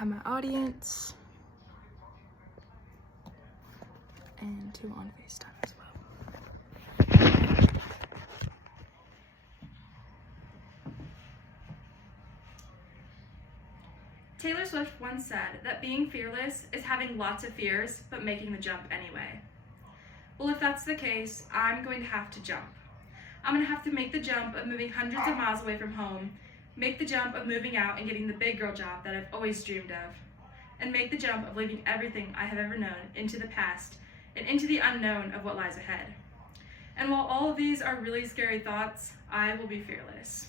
have my audience and 2 on FaceTime as well. Taylor Swift once said that being fearless is having lots of fears, but making the jump anyway. Well, if that's the case, I'm going to have to jump. I'm going to have to make the jump of moving hundreds of miles away from home, make the jump of moving out and getting the big girl job that I've always dreamed of, and make the jump of leaving everything I have ever known into the past and into the unknown of what lies ahead. And while all of these are really scary thoughts, I will be fearless.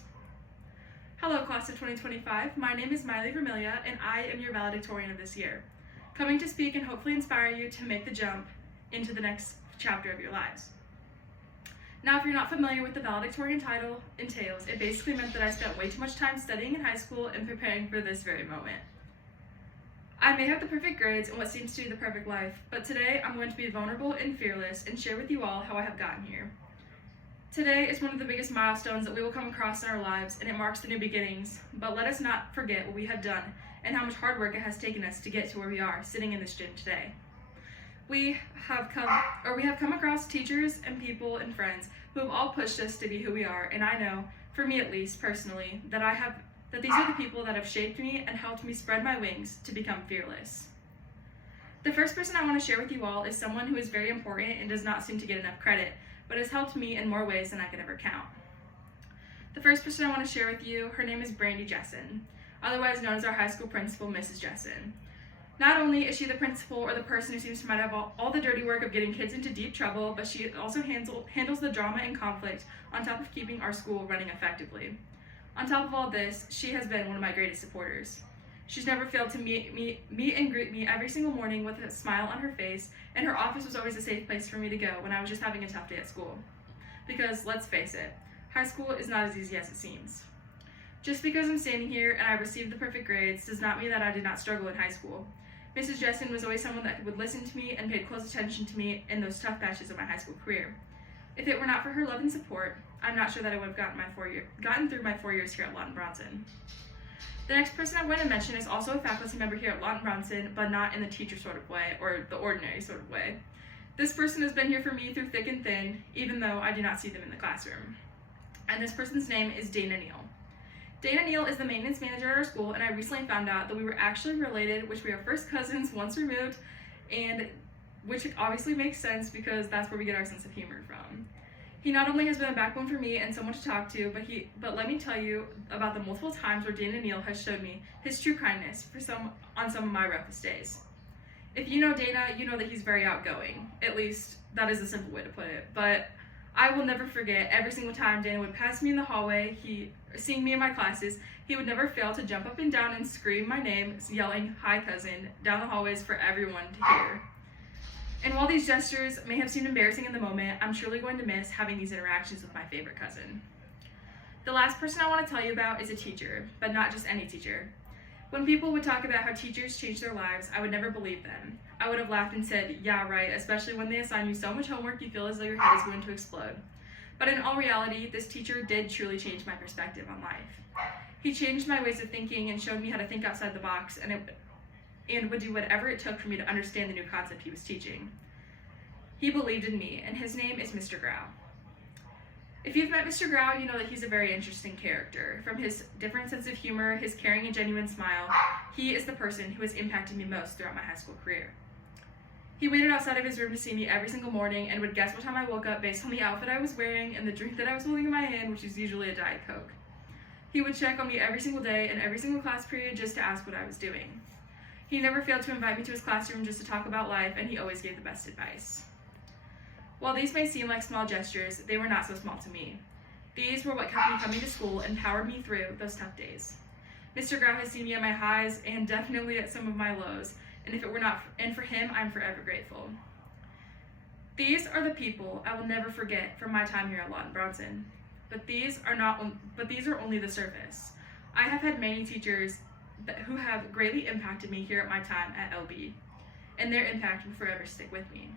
Hello, class of 2025. My name is Miley Vermilia, and I am your valedictorian of this year, coming to speak and hopefully inspire you to make the jump into the next chapter of your lives. Now, if you're not familiar with the valedictorian title entails, it basically meant that I spent way too much time studying in high school and preparing for this very moment. I may have the perfect grades and what seems to be the perfect life, but today I'm going to be vulnerable and fearless and share with you all how I have gotten here. Today is one of the biggest milestones that we will come across in our lives, and it marks the new beginnings, but let us not forget what we have done and how much hard work it has taken us to get to where we are, sitting in this gym today. We have come across teachers and people and friends who have all pushed us to be who we are, and I know, for me at least personally, that these are the people that have shaped me and helped me spread my wings to become fearless. The first person I want to share with you all is someone who is very important and does not seem to get enough credit, but has helped me in more ways than I could ever count. The first person I want to share with you, her name is Brandy Jessen, otherwise known as our high school principal, Mrs. Jessen. Not only is she the principal or the person who seems to might have all the dirty work of getting kids into deep trouble, but she also handles the drama and conflict on top of keeping our school running effectively. On top of all this, she has been one of my greatest supporters. She's never failed to meet and greet me every single morning with a smile on her face, and her office was always a safe place for me to go when I was just having a tough day at school. Because, let's face it, high school is not as easy as it seems. Just because I'm standing here and I received the perfect grades does not mean that I did not struggle in high school. Mrs. Jessen was always someone that would listen to me and paid close attention to me in those tough patches of my high school career. If it were not for her love and support, I'm not sure that I would have gotten through my 4 years here at Lawton Bronson. The next person I'm going to mention is also a faculty member here at Lawton Bronson, but not in the teacher sort of way, or the ordinary sort of way. This person has been here for me through thick and thin, even though I do not see them in the classroom. And this person's name is Dana Neal. Dana Neal is the maintenance manager at our school, and I recently found out that we were actually related, which we are first cousins once removed, and which obviously makes sense because that's where we get our sense of humor from. He not only has been a backbone for me and someone to talk to, but let me tell you about the multiple times where Dana Neal has showed me his true kindness on some of my roughest days. If you know Dana, you know that he's very outgoing. At least, that is a simple way to put it. But I will never forget every single time Dana would pass me in the hallway, seeing me in my classes, he would never fail to jump up and down and scream my name, yelling, "Hi, cousin," down the hallways for everyone to hear. And while these gestures may have seemed embarrassing in the moment, I'm truly going to miss having these interactions with my favorite cousin. The last person I want to tell you about is a teacher, but not just any teacher. When people would talk about how teachers change their lives, I would never believe them. I would have laughed and said, "Yeah, right," especially when they assign you so much homework you feel as though your head is going to explode. But in all reality, this teacher did truly change my perspective on life. He changed my ways of thinking and showed me how to think outside the box, and would do whatever it took for me to understand the new concept he was teaching. He believed in me, and his name is Mr. Grau. If you've met Mr. Grau, you know that he's a very interesting character. From his different sense of humor, his caring and genuine smile, he is the person who has impacted me most throughout my high school career. He waited outside of his room to see me every single morning and would guess what time I woke up based on the outfit I was wearing and the drink that I was holding in my hand, which is usually a Diet Coke. He would check on me every single day and every single class period just to ask what I was doing. He never failed to invite me to his classroom just to talk about life, and he always gave the best advice. While these may seem like small gestures, they were not so small to me. These were what kept me coming to school and powered me through those tough days. Mr. Grau has seen me at my highs and definitely at some of my lows, and for him, I'm forever grateful. These are the people I will never forget from my time here at Lawton Bronson. But these are only the surface. I have had many teachers who have greatly impacted me here at my time at LB, and their impact will forever stick with me.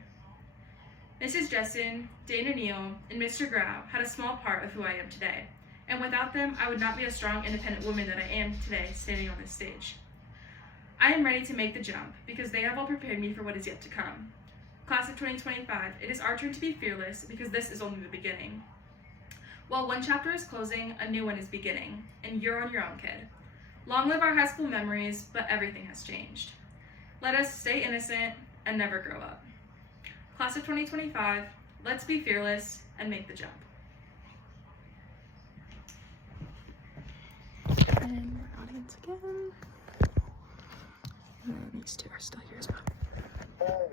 Mrs. Jessen, Dana Neal, and Mr. Grau had a small part of who I am today, and without them, I would not be a strong, independent woman that I am today standing on this stage. I am ready to make the jump because they have all prepared me for what is yet to come. Class of 2025, it is our turn to be fearless because this is only the beginning. While one chapter is closing, a new one is beginning, and you're on your own, kid. Long live our high school memories, but everything has changed. Let us stay innocent and never grow up. Class of 2025, let's be fearless and make the jump. And our audience again. And then these two are still here as well.